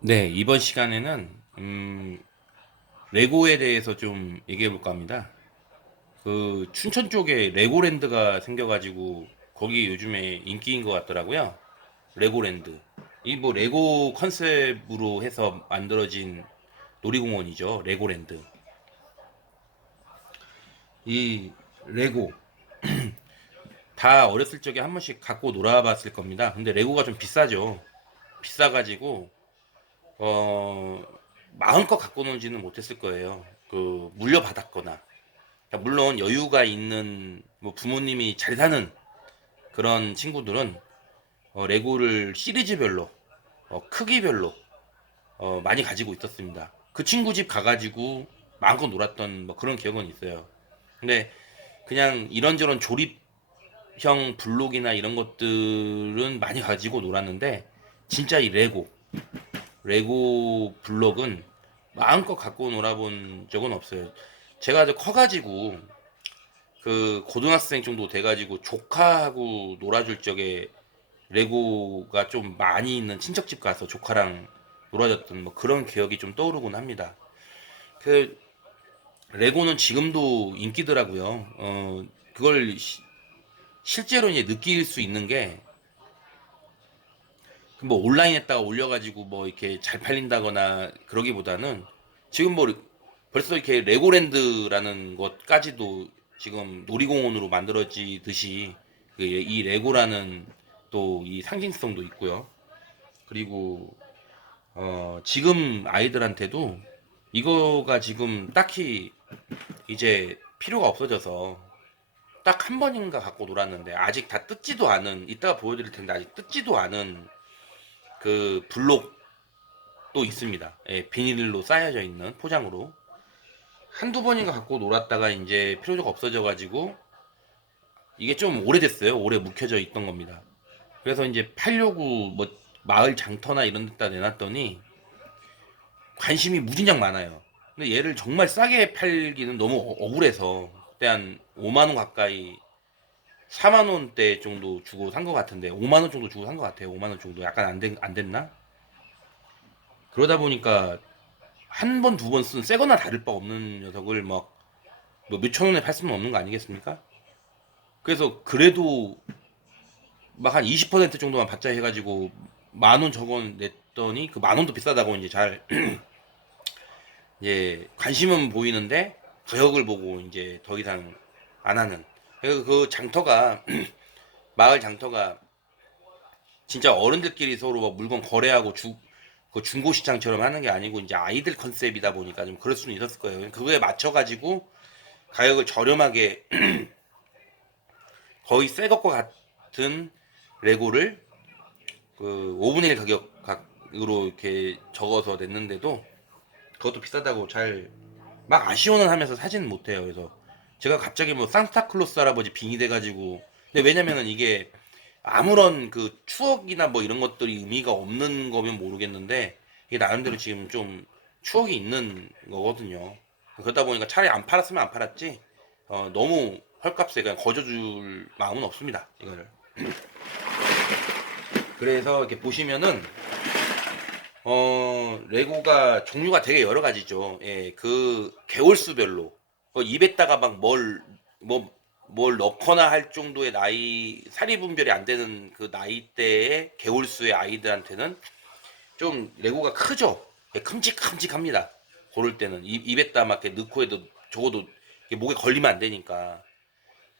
네, 이번 시간에는 레고에 대해서 좀 얘기해 볼까 합니다. 그 춘천 쪽에 레고랜드가 생겨가지고 거기 요즘에 인기인 것 같더라고요. 레고랜드. 이 뭐 레고 컨셉으로 해서 만들어진 놀이공원이죠. 레고랜드. 이 레고 다 어렸을 적에 한 번씩 갖고 놀아봤을 겁니다. 근데 레고가 좀 비싸죠. 비싸가지고 어 마음껏 갖고 놀지는 못했을 거예요. 그 물려받았거나. 그러니까 물론 여유가 있는 뭐 부모님이 잘 사는 그런 친구들은 레고를 시리즈별로 크기별로 많이 가지고 있었습니다. 그 친구 집 가가지고 마음껏 놀았던 뭐 그런 기억은 있어요. 근데 그냥 이런저런 조립형 블록이나 이런 것들은 많이 가지고 놀았는데 진짜 이 레고 블록은 마음껏 갖고 놀아본 적은 없어요. 제가 이제 커가지고 그 고등학생 정도 돼가지고 조카하고 놀아줄 적에 레고가 좀 많이 있는 친척집 가서 조카랑 놀아줬던 뭐 그런 기억이 좀 떠오르곤 합니다. 그 레고는 지금도 인기더라고요. 그걸 실제로 이제 느낄 수 있는 게 뭐 온라인에다가 올려가지고 뭐 이렇게 잘 팔린다거나 그러기보다는 지금 뭐 벌써 이렇게 레고랜드라는 것까지도 지금 놀이공원으로 만들어지듯이 이 레고라는 또 이 상징성도 있고요. 그리고 지금 아이들한테도 이거가 지금 딱히 이제 필요가 없어져서 딱 한 번인가 갖고 놀았는데 아직 다 뜯지도 않은 이따가 보여드릴 텐데 아직 뜯지도 않은 그 블록도 있습니다. 예, 비닐로 쌓여져 있는 포장으로 한두 번인가 갖고 놀았다가 이제 필요가 없어져 가지고 이게 좀 오래됐어요. 오래 묵혀져 있던 겁니다. 그래서 이제 팔려고 뭐 마을 장터나 이런 데다 내놨더니 관심이 무진장 많아요. 근데 얘를 정말 싸게 팔기는 너무 억울해서 그때 한 5만 원 가까이 4만 원대 정도 주고 산 것 같은데 5만 원 정도 주고 산 것 같아요. 5만 원 정도 약간 안 됐나? 그러다 보니까 한 번 두 번 쓴 새거나 다를 바 없는 녀석을 막 뭐 몇천 원에 팔 수는 없는 거 아니겠습니까? 그래서 그래도 막 한 20% 정도만 받자 해가지고 만 원 적어 냈더니 그 만 원도 비싸다고 이제 잘 이제 관심은 보이는데 가격을 보고 이제 더 이상 안 하는. 그래서 그 장터가 마을 장터가 진짜 어른들끼리 서로 막 물건 거래하고 그 중고시장처럼 하는 게 아니고 이제 아이들 컨셉이다 보니까 좀 그럴 수는 있었을 거예요. 그거에 맞춰가지고 가격을 저렴하게 거의 새 것과 같은 레고를 그 5분의 1 가격으로 이렇게 적어서 냈는데도 그것도 비싸다고 잘 막 아쉬워는 하면서 사지는 못해요. 그래서 제가 갑자기 뭐 산타클로스 할아버지 빙의 돼가지고 근데 왜냐면은 이게 아무런 그 추억이나 뭐 이런 것들이 의미가 없는 거면 모르겠는데 이게 나름대로 지금 좀 추억이 있는 거거든요. 그러다 보니까 차라리 안 팔았으면 안 팔았지 너무 헐값에 그냥 거저줄 마음은 없습니다. 이거를. 그래서 이렇게 보시면은 레고가 종류가 되게 여러 가지죠. 예, 그 개월수별로 입에다가 막 뭘 넣거나 할 정도의 나이 사리 분별이 안 되는 그 나이대의 개월수의 아이들한테는 좀 레고가 크죠. 예, 큼직큼직합니다. 고를 때는 입에다 막 이렇게 넣고 해도 적어도 이게 목에 걸리면 안 되니까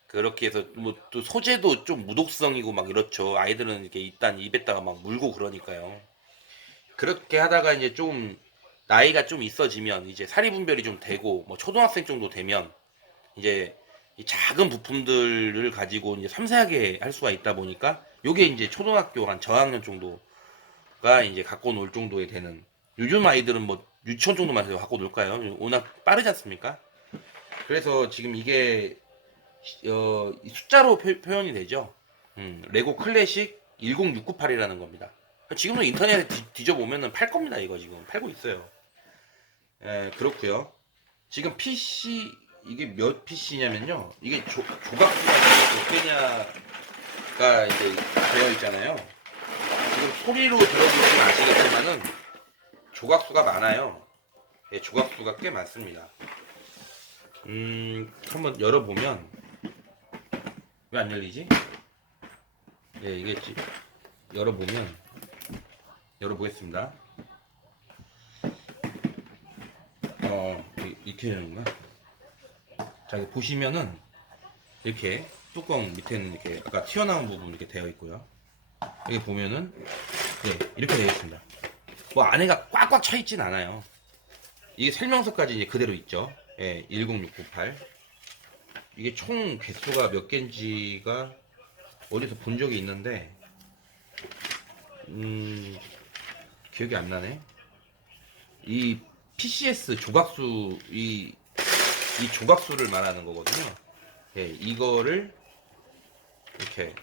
그렇게 해서 뭐 또 소재도 좀 무독성이고 막 이렇죠. 아이들은 이렇게 일단 입에다가 막 물고 그러니까요. 그렇게 하다가 이제 좀 나이가 좀 있어지면 이제 사리 분별이 좀 되고 뭐 초등학생 정도 되면 이제 이 작은 부품들을 가지고 이제 섬세하게 할 수가 있다 보니까 요게 이제 초등학교 한 저학년 정도가 이제 갖고 놀 정도에 되는 요즘 아이들은 뭐 유치원 정도만 해도 갖고 놀까요? 워낙 빠르지 않습니까? 그래서 지금 이게 이 숫자로 표현이 되죠. 레고 클래식 10698이라는 겁니다. 지금도 인터넷에 뒤져보면은 팔 겁니다. 이거 지금 팔고 있어요. 예, 그렇고요. 지금 PC 이게 몇 PC냐면요. 이게 조각수가 몇 개냐가 이제 되어 있잖아요. 지금 소리로 들어보시면 아시겠지만은 조각수가 많아요. 예, 조각수가 꽤 많습니다. 한번 열어보면 왜 안 열리지? 예, 이게 열어보면 열어보겠습니다. 이렇게 되는 건가? 자, 여기 보시면은 이렇게 뚜껑 밑에는 이렇게 아까 튀어나온 부분 이렇게 되어 있고요. 여기 보면은 이렇게 되어 있습니다. 뭐 안에가 꽉꽉 차 있진 않아요. 이게 설명서까지 이제 그대로 있죠. 예, 10698. 이게 총 개수가 몇 개인지가 어디서 본 적이 있는데 기억이 안 나네. 이 PCS 조각수 이 조각수를 말하는 거거든요. 예, 이거를 이렇게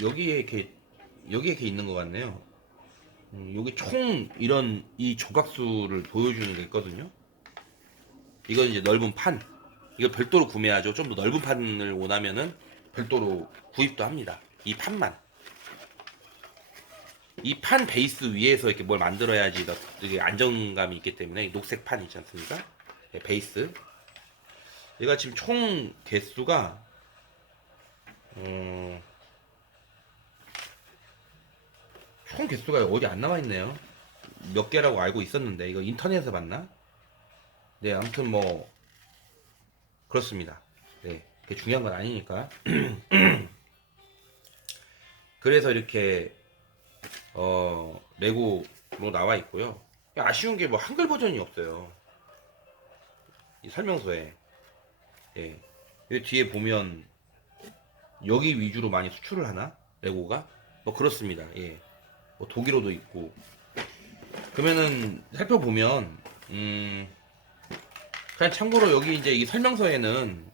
여기에 이렇게 있는 것 같네요. 여기 총 이런 이 조각수를 보여주는 게 있거든요. 이건 이제 넓은 판. 이거 별도로 구매하죠. 좀 더 넓은 판을 원하면은 별도로 구입도 합니다. 이 판만. 이 판 베이스 위에서 이렇게 뭘 만들어야지 되게 안정감이 있기 때문에 녹색 판 있지 않습니까? 네, 베이스. 얘가 지금 총 개수가 총 개수가 어디 안 나와 있네요. 몇 개라고 알고 있었는데 이거 인터넷에서 봤나? 네, 아무튼 뭐 그렇습니다. 네, 그게 중요한 건 아니니까. 그래서 이렇게 레고로 나와 있고요. 아쉬운 게 뭐 한글 버전이 없어요. 이 설명서에. 예. 여기 뒤에 보면 여기 위주로 많이 수출을 하나? 레고가? 뭐 그렇습니다. 예. 뭐 독일어도 있고. 그러면은 살펴보면 그냥 참고로 여기 이제 이 설명서에는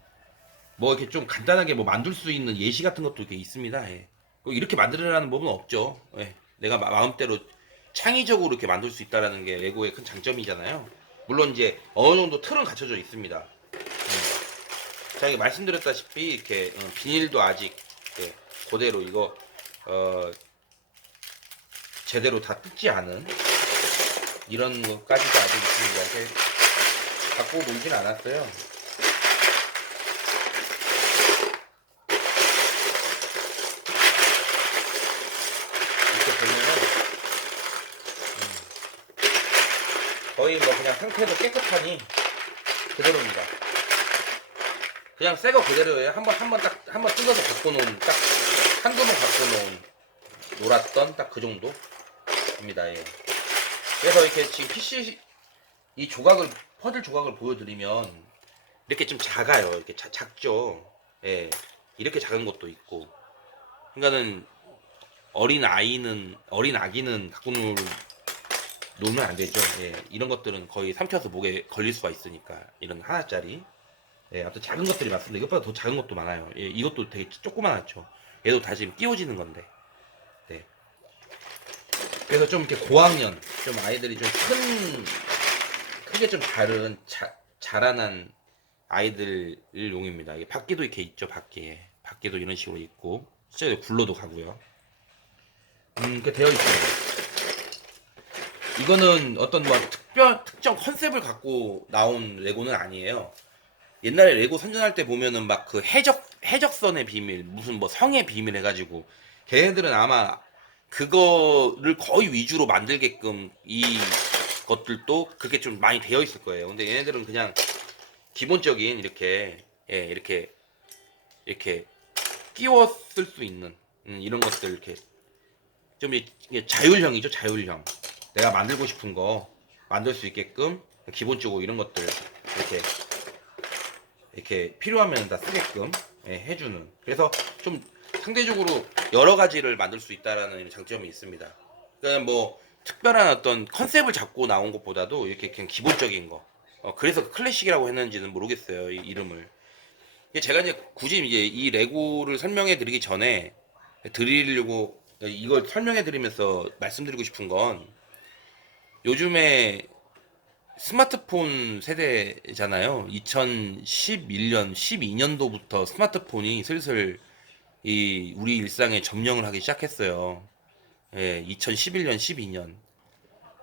뭐 이렇게 좀 간단하게 뭐 만들 수 있는 예시 같은 것도 이렇게 있습니다. 예. 꼭 이렇게 만들으라는 법은 없죠. 예. 내가 마음대로 창의적으로 이렇게 만들 수 있다라는 게 레고의 큰 장점이잖아요. 물론 이제 어느 정도 틀은 갖춰져 있습니다. 제가 말씀드렸다시피 이렇게 비닐도 아직 그대로 이거 제대로 다 뜯지 않은 이런 것까지도 아직 있습니다. 이렇게 갖고 놀진 않았어요. 이렇게 보면은 거의 뭐 그냥 상태도 깨끗하니 그대로입니다. 그냥 새 거 그대로예요. 한번 뜯어서 갖고 놓은 딱 한두 번 갖고 놓은 놀았던 딱 그 정도입니다. 예. 그래서 이렇게 지금 PC 이 조각을 퍼즐 조각을 보여드리면 이렇게 좀 작아요. 이렇게 작죠. 예. 이렇게 작은 것도 있고. 그러니까는 어린 아기는 갖고 놀면 안 되죠. 예. 이런 것들은 거의 삼켜서 목에 걸릴 수가 있으니까 이런 하나짜리. 예, 아무튼 작은 것들이 많습니다. 이것보다 더 작은 것도 많아요. 예, 이것도 되게 조그만하죠. 얘도 다 지금 끼워지는 건데. 네. 그래서 좀 이렇게 고학년, 좀 아이들이 좀 크게 좀 자라난 아이들용입니다. 이게 밖에도 이렇게 있죠, 밖에도 이런 식으로 있고, 진짜 굴러도 가고요. 이렇게 되어 있어요. 이거는 어떤 뭐 특정 컨셉을 갖고 나온 레고는 아니에요. 옛날에 레고 선전할 때 보면은 막 그 해적선의 비밀, 무슨 뭐 성의 비밀 해가지고 걔네들은 아마 그거를 거의 위주로 만들게끔 이 것들도 그게 좀 많이 되어 있을 거예요. 근데 얘네들은 그냥 기본적인 이렇게 끼워 쓸 수 있는 이런 것들 이렇게 좀 이게 자율형이죠, 자율형. 내가 만들고 싶은 거 만들 수 있게끔 기본적으로 이런 것들 이렇게 필요하면 다 쓰게끔 해주는. 그래서 좀 상대적으로 여러 가지를 만들 수 있다라는 장점이 있습니다. 그러니까 뭐 특별한 어떤 컨셉을 잡고 나온 것보다도 이렇게 그냥 기본적인 거. 그래서 클래식이라고 했는지는 모르겠어요, 이 이름을. 제가 이제 굳이 이제 이 레고를 설명해 드리기 전에 드리려고 이걸 설명해 드리면서 말씀드리고 싶은 건 요즘에 스마트폰 세대잖아요. 2011년, 12년도부터 스마트폰이 슬슬 우리 일상에 점령을 하기 시작했어요. 예, 2011년, 12년.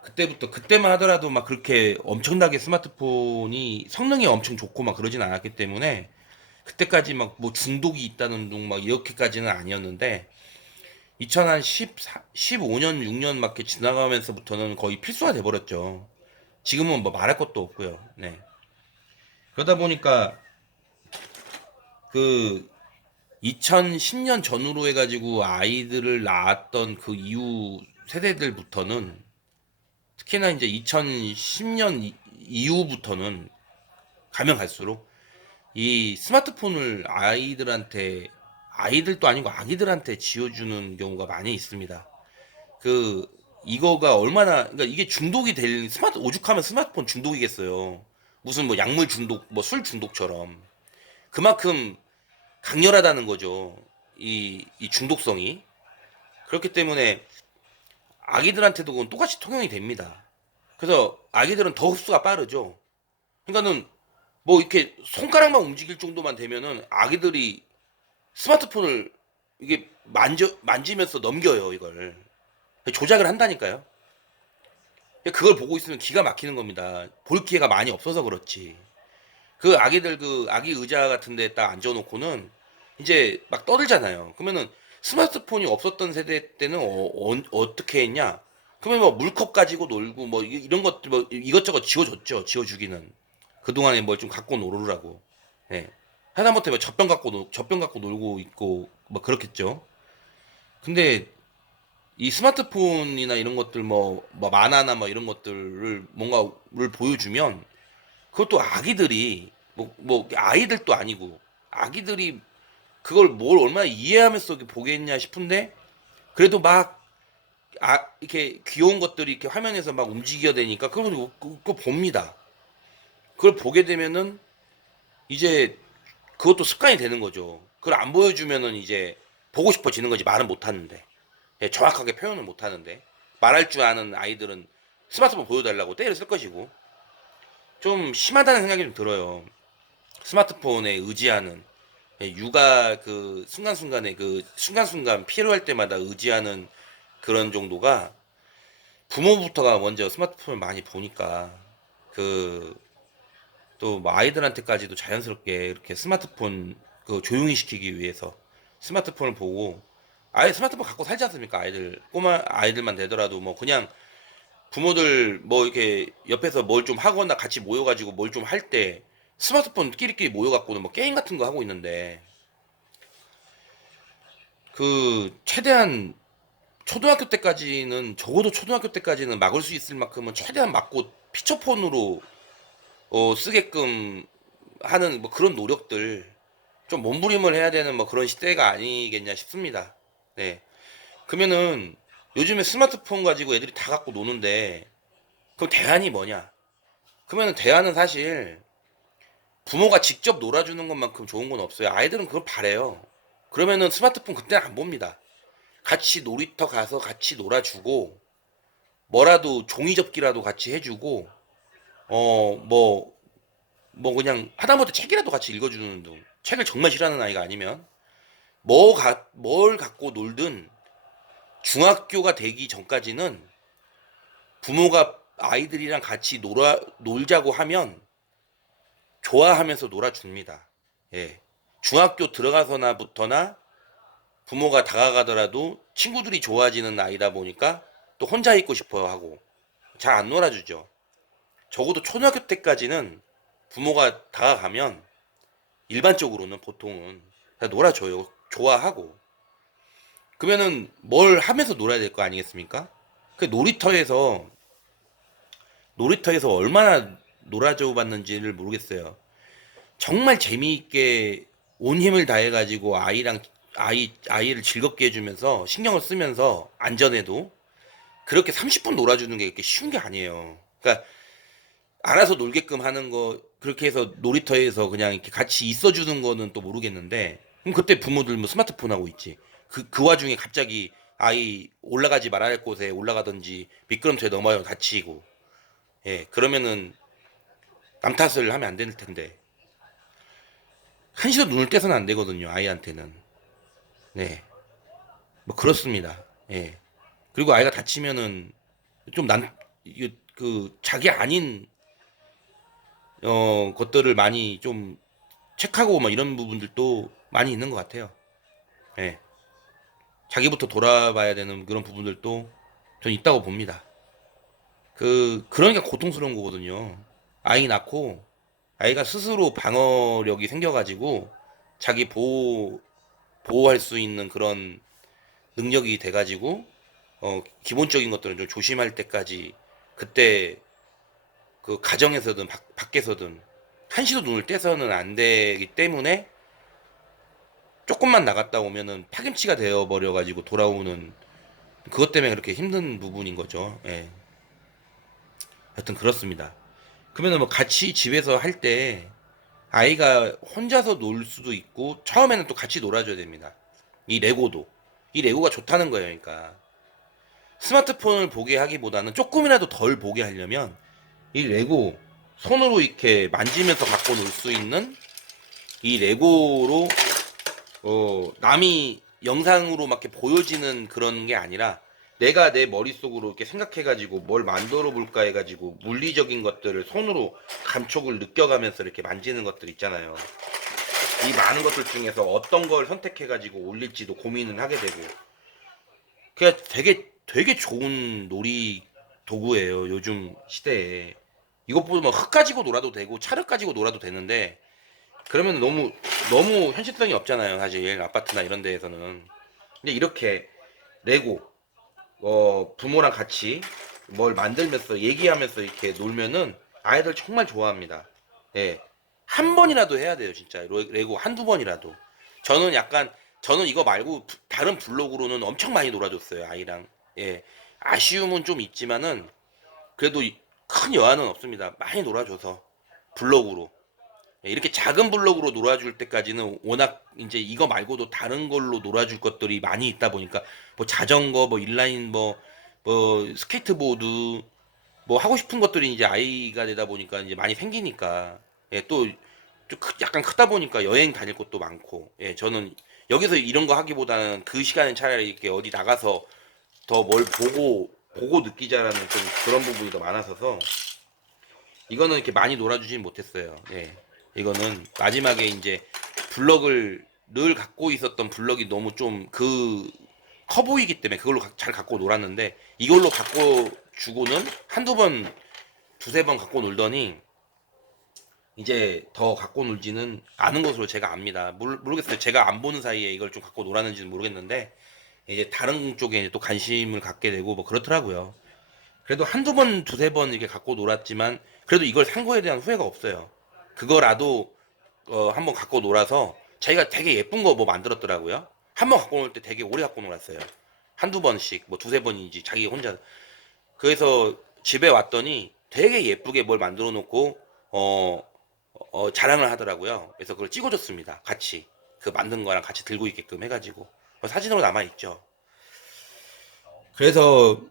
그때부터, 그때만 하더라도 막 그렇게 엄청나게 스마트폰이 성능이 엄청 좋고 막 그러진 않았기 때문에 그때까지 막 뭐 중독이 있다는 둥 막 이렇게까지는 아니었는데 2014, 15년, 6년 막 이렇게 지나가면서부터는 거의 필수가 돼버렸죠. 지금은 뭐 말할 것도 없고요. 네. 그러다 보니까 그 2010년 전후로 해가지고 아이들을 낳았던 그 이후 세대들부터는 특히나 이제 2010년 이후부터는 가면 갈수록 이 스마트폰을 아이들도 아니고 아기들한테 지어주는 경우가 많이 있습니다. 그 이거가 얼마나 그러니까 이게 중독이 될 오죽하면 스마트폰 중독이겠어요. 무슨 뭐 약물 중독, 뭐 술 중독처럼 그만큼 강렬하다는 거죠. 이 중독성이. 그렇기 때문에 아기들한테도 그건 똑같이 통용이 됩니다. 그래서 아기들은 더 흡수가 빠르죠. 그러니까는 뭐 이렇게 손가락만 움직일 정도만 되면은 아기들이 스마트폰을 이게 만지면서 넘겨요, 이걸. 조작을 한다니까요. 그걸 보고 있으면 기가 막히는 겁니다. 볼 기회가 많이 없어서 그렇지. 그 아기들 그 아기 의자 같은 데 딱 앉아놓고는 이제 막 떠들잖아요. 그러면은 스마트폰이 없었던 세대 때는 떻게 했냐? 그러면 뭐 물컵 가지고 놀고 뭐 이런 것들 뭐 이것저것 지워줬죠. 지워주기는. 그동안에 뭘 좀 갖고 놀으라고. 예. 하다못해 뭐 젖병 갖고 놀고 있고 뭐 그렇겠죠. 근데 이 스마트폰이나 이런 것들 뭐 만화나 뭐 이런 것들을 뭔가를 보여주면 그것도 아기들이 뭐 아이들도 아니고 아기들이 그걸 뭘 얼마나 이해하면서 보겠냐 싶은데 그래도 막 이렇게 귀여운 것들이 이렇게 화면에서 막 움직여야 되니까 그걸 봅니다. 그걸 보게 되면은 이제 그것도 습관이 되는 거죠. 그걸 안 보여주면은 이제 보고 싶어지는 거지 말은 못 하는데 예, 정확하게 표현을 못 하는데 말할 줄 아는 아이들은 스마트폰 보여달라고 때를 쓸 것이고 좀 심하다는 생각이 좀 들어요. 스마트폰에 의지하는 예, 육아 그 순간순간에 그 순간순간 필요할 때마다 의지하는 그런 정도가 부모부터가 먼저 스마트폰을 많이 보니까 그 또 뭐 아이들한테까지도 자연스럽게 이렇게 스마트폰 그 조용히 시키기 위해서 스마트폰을 보고 아예 스마트폰 갖고 살지 않습니까? 아이들 꼬마 아이들만 되더라도 뭐 그냥 부모들 뭐 이렇게 옆에서 뭘 좀 하거나 같이 모여가지고 뭘 좀 할 때 스마트폰 끼리끼리 모여갖고는 뭐 게임 같은 거 하고 있는데 그 최대한 초등학교 때까지는 적어도 초등학교 때까지는 막을 수 있을 만큼은 최대한 막고 피처폰으로 쓰게끔 하는 뭐 그런 노력들 좀 몸부림을 해야 되는 뭐 그런 시대가 아니겠냐 싶습니다. 네. 그러면은 요즘에 스마트폰 가지고 애들이 다 갖고 노는데 그럼 대안이 뭐냐? 그러면은 대안은 사실 부모가 직접 놀아주는 것만큼 좋은 건 없어요. 아이들은 그걸 바래요. 그러면은 스마트폰 그때는 안 봅니다. 같이 놀이터 가서 같이 놀아주고 뭐라도 종이 접기라도 같이 해주고 뭐 그냥 하다못해 책이라도 같이 읽어주는 등 책을 정말 싫어하는 아이가 아니면 뭘 갖고 놀든 중학교가 되기 전까지는 부모가 아이들이랑 같이 놀자고 하면 좋아하면서 놀아줍니다. 예. 중학교 들어가서나부터나 부모가 다가가더라도 친구들이 좋아지는 아이다 보니까 또 혼자 있고 싶어요 하고 잘 안 놀아주죠. 적어도 초등학교 때까지는 부모가 다가가면 일반적으로는 보통은 다 놀아줘요. 좋아하고. 그러면은 뭘 하면서 놀아야 될 거 아니겠습니까? 그 놀이터에서 얼마나 놀아줘 봤는지를 모르겠어요. 정말 재미있게 온 힘을 다해가지고 아이를 즐겁게 해주면서 신경을 쓰면서 안전에도 그렇게 30분 놀아주는 게 그렇게 쉬운 게 아니에요. 그러니까 알아서 놀게끔 하는 거 그렇게 해서 놀이터에서 그냥 이렇게 같이 있어주는 거는 또 모르겠는데 그럼 그때 부모들 뭐 스마트폰 하고 있지. 그 와중에 갑자기 아이 올라가지 말아야 할 곳에 올라가든지 미끄럼틀에 넘어요 다치고 예 그러면은 남 탓을 하면 안 될 텐데 한시도 눈을 떼서는 안 되거든요 아이한테는 네 뭐 그렇습니다 예 그리고 아이가 다치면은 좀 이게 그 자기 아닌 것들을 많이 좀 체크하고 막 이런 부분들도 많이 있는 것 같아요. 예. 자기부터 돌아봐야 되는 그런 부분들도 전 있다고 봅니다. 그러니까 고통스러운 거거든요. 아이 낳고 아이가 스스로 방어력이 생겨가지고 자기 보호할 수 있는 그런 능력이 돼가지고 기본적인 것들은 좀 조심할 때까지 그때 그 가정에서든 밖에서든 한시도 눈을 떼서는 안 되기 때문에 조금만 나갔다 오면은 파김치가 되어 버려 가지고 돌아오는 그것 때문에 그렇게 힘든 부분인 거죠. 예. 하여튼 그렇습니다. 그러면은 뭐 같이 집에서 할 때 아이가 혼자서 놀 수도 있고 처음에는 또 같이 놀아줘야 됩니다. 이 레고도 이 레고가 좋다는 거예요. 그러니까 스마트폰을 보게 하기보다는 조금이라도 덜 보게 하려면 이 레고 손으로 이렇게 만지면서 갖고 놀 수 있는 이 레고로 남이 영상으로 막 이렇게 보여지는 그런 게 아니라 내가 내 머릿속으로 이렇게 생각해가지고 뭘 만들어 볼까 해가지고 물리적인 것들을 손으로 감촉을 느껴가면서 이렇게 만지는 것들 있잖아요. 이 많은 것들 중에서 어떤 걸 선택해가지고 올릴지도 고민을 하게 되고. 그냥 되게 좋은 놀이 도구예요. 요즘 시대에. 이것보다 뭐 흙 가지고 놀아도 되고 차를 가지고 놀아도 되는데 그러면 너무 현실성이 없잖아요. 사실 아파트나 이런 데에서는. 근데 이렇게 레고 부모랑 같이 뭘 만들면서 얘기하면서 이렇게 놀면은 아이들 정말 좋아합니다. 예. 한 번이라도 해야 돼요, 진짜. 레고 한두 번이라도. 저는 약간 저는 이거 말고 다른 블록으로는 엄청 많이 놀아줬어요, 아이랑. 예. 아쉬움은 좀 있지만은 그래도 큰 여한은 없습니다. 많이 놀아줘서 블록으로. 예, 이렇게 작은 블록으로 놀아줄 때까지는 워낙 이제 이거 말고도 다른 걸로 놀아줄 것들이 많이 있다 보니까 뭐 자전거, 뭐 인라인, 뭐 스케이트보드, 뭐 하고 싶은 것들이 이제 아이가 되다 보니까 이제 많이 생기니까 예, 또 좀 약간 크다 보니까 여행 다닐 곳도 많고 예, 저는 여기서 이런 거 하기보다는 그 시간엔 차라리 이렇게 어디 나가서 더 뭘 보고 느끼자라는 좀 그런 부분이 더 많아서서 이거는 이렇게 많이 놀아주진 못했어요. 예. 이거는 마지막에 이제 블럭을 늘 갖고 있었던 블럭이 너무 좀 커 보이기 때문에 그걸로 잘 갖고 놀았는데 이걸로 갖고 주고는 한두 번, 두세 번 갖고 놀더니 이제 더 갖고 놀지는 않은 것으로 제가 압니다. 모르겠어요. 제가 안 보는 사이에 이걸 좀 갖고 놀았는지는 모르겠는데 이제 다른 쪽에 이제 또 관심을 갖게 되고 뭐 그렇더라고요. 그래도 한두 번, 두세 번 이렇게 갖고 놀았지만 그래도 이걸 산 거에 대한 후회가 없어요. 그거라도 한번 갖고 놀아서 자기가 되게 예쁜 거 뭐 만들었더라고요. 한번 갖고 놀 때 되게 오래 갖고 놀았어요. 한두 번씩 뭐 두세 번인지 자기 혼자. 그래서 집에 왔더니 되게 예쁘게 뭘 만들어 놓고 자랑을 하더라고요. 그래서 그걸 찍어줬습니다. 같이 그 만든 거랑 같이 들고 있게끔 해가지고 사진으로 남아 있죠. 그래서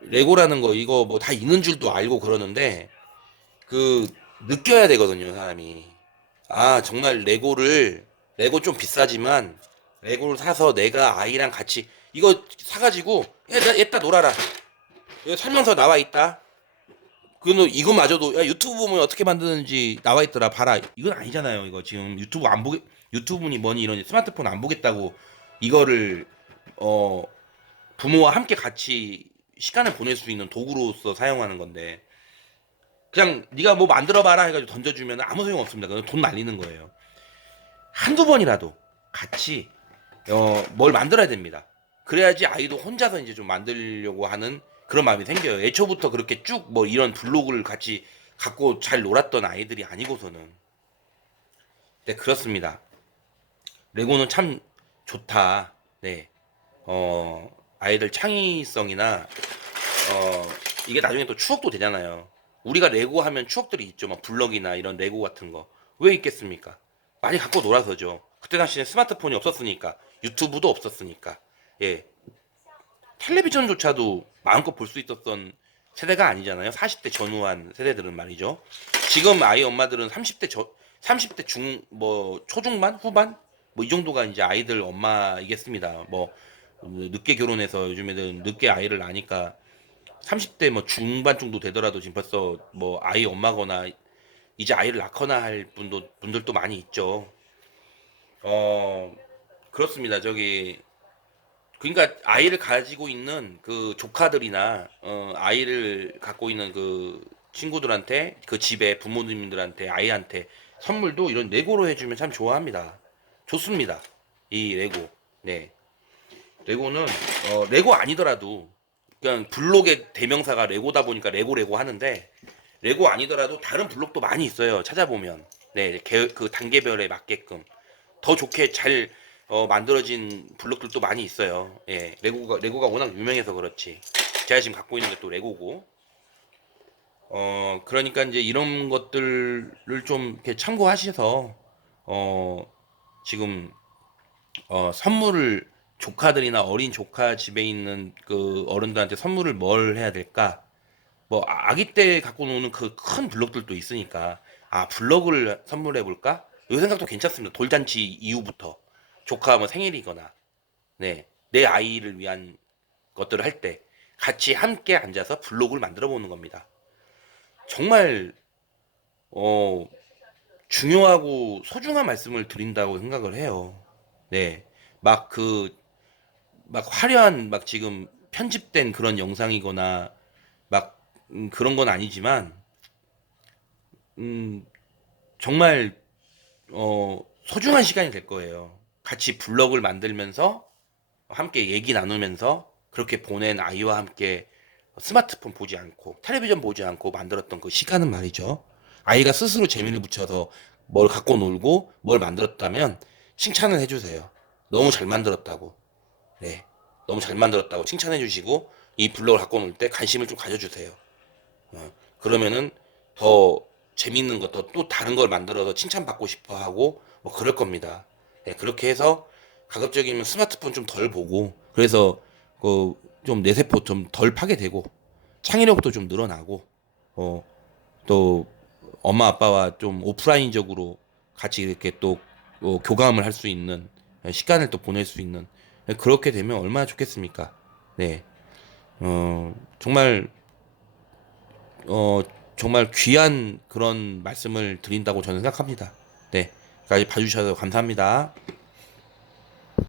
레고라는 거 이거 뭐 다 있는 줄도 알고 그러는데 그 느껴야 되거든요, 사람이. 아, 정말 레고 좀 비싸지만 레고를 사서 내가 아이랑 같이 이거 사가지고 얘다 놀아라. 이거 설명서 나와 있다. 이거마저도 야, 유튜브 보면 어떻게 만드는지 나와 있더라. 봐라. 이건 아니잖아요. 이거 지금 유튜브니 뭐니 이런 스마트폰 안 보겠다고 이거를 어 부모와 함께 같이 시간을 보낼 수 있는 도구로서 사용하는 건데 그냥 네가 뭐 만들어 봐라 해가지고 던져주면 아무 소용 없습니다. 그건 돈 날리는 거예요. 한두 번이라도 같이 뭘 만들어야 됩니다. 그래야지 아이도 혼자서 이제 좀 만들려고 하는 그런 마음이 생겨요. 애초부터 그렇게 쭉 뭐 이런 블록을 같이 갖고 잘 놀았던 아이들이 아니고서는. 네, 그렇습니다. 레고는 참 좋다. 네. 아이들 창의성이나 이게 나중에 또 추억도 되잖아요. 우리가 레고 하면 추억들이 있죠. 막 블럭이나 이런 레고 같은 거. 왜 있겠습니까? 많이 갖고 놀아서죠. 그때 당시에 스마트폰이 없었으니까, 유튜브도 없었으니까, 예. 텔레비전조차도 마음껏 볼 수 있었던 세대가 아니잖아요. 40대 전후한 세대들은 말이죠. 지금 아이 엄마들은 30대 뭐, 초중반? 후반? 뭐, 이 정도가 이제 아이들 엄마이겠습니다. 뭐, 늦게 결혼해서 요즘 애들은 늦게 아이를 낳으니까 30대 뭐 중반 정도 되더라도 지금 벌써 뭐 아이 엄마거나 이제 아이를 낳거나 할 분들도 많이 있죠. 어, 그렇습니다. 그러니까 아이를 가지고 있는 그 조카들이나 아이를 갖고 있는 그 친구들한테 그 집에 부모님들한테 아이한테 선물도 이런 레고로 해주면 참 좋아합니다. 좋습니다. 이 레고. 네. 레고는 레고 아니더라도 그냥 블록의 대명사가 레고다 보니까 레고 하는데 레고 아니더라도 다른 블록도 많이 있어요. 찾아보면. 네, 그 단계별에 맞게끔 더 좋게 잘 만들어진 블록들도 많이 있어요. 예, 레고가 워낙 유명해서 그렇지. 제가 지금 갖고 있는 게 또 레고고. 그러니까 이제 이런 것들을 좀 이렇게 참고하셔서 어, 지금 선물을 조카들이나 어린 조카 집에 있는 그 어른들한테 선물을 뭘 해야 될까? 뭐 아기 때 갖고 노는 그 큰 블럭들도 있으니까 블럭을 선물해 볼까? 이 생각도 괜찮습니다. 돌잔치 이후부터 조카 뭐 생일이거나 내 아이를 위한 것들을 할 때 같이 함께 앉아서 블록을 만들어 보는 겁니다. 정말 어 중요하고 소중한 말씀을 드린다고 생각을 해요. 네. 막 막 화려한 막 지금 편집된 그런 영상이거나 막 그런 건 아니지만 음 정말 소중한 시간이 될 거예요. 같이 블럭을 만들면서 함께 얘기 나누면서 그렇게 보낸 아이와 함께 스마트폰 보지 않고 텔레비전 보지 않고 만들었던 그 시간은 말이죠. 아이가 스스로 재미를 붙여서 뭘 갖고 놀고 뭘 만들었다면 칭찬을 해주세요. 너무 잘 만들었다고. 네. 너무 잘 만들었다고 칭찬해 주시고 이 블럭을 갖고 놀 때 관심을 좀 가져주세요. 그러면은 더 재밌는 것, 또 다른 걸 만들어서 칭찬받고 싶어 하고 뭐 그럴 겁니다. 네, 그렇게 해서 가급적이면 스마트폰 좀 덜 보고 그래서 그 좀 뇌세포 좀 덜 파괴되고 창의력도 좀 늘어나고 또 엄마 아빠와 좀 오프라인적으로 같이 이렇게 또 교감을 할 수 있는 시간을 또 보낼 수 있는 그렇게 되면 얼마나 좋겠습니까? 네, 정말 어, 정말 귀한 그런 말씀을 드린다고 저는 생각합니다. 네, 까지 봐주셔서 감사합니다.